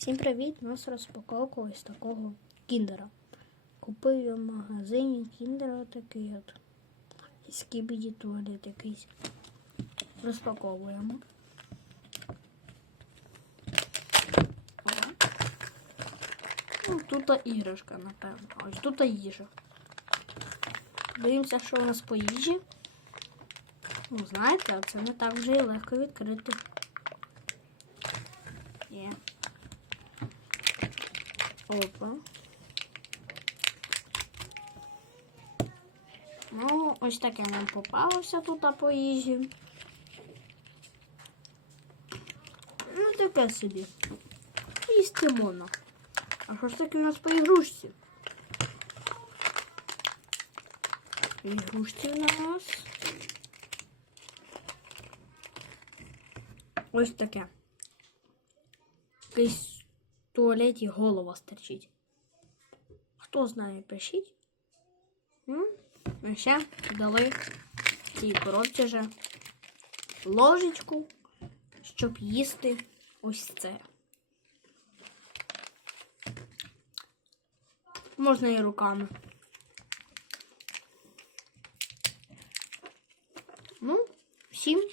Всім привіт! У нас розпаковка ось такого кіндера. Купив я в магазині кіндера такий от. Скібіді туалет якийсь. Розпаковуємо. Ну, тут іграшка, напевно. Ось тут їжа. Дивимося, що у нас по їжі. Ну, знаєте, це не так вже і легко відкрити. Опа. Ну, ось таке нам попалося тут по їжі. Ну, таке собі. Їсти можна. А що ж таке у нас по ігрушці? Ігрушці у нас. Ось таке. Якийсь туалеті голова стерчить. Хто знає, пишіть. М? І ще дали цій коробці вже ложечку, щоб їсти ось це. Можна і руками. Ну, всім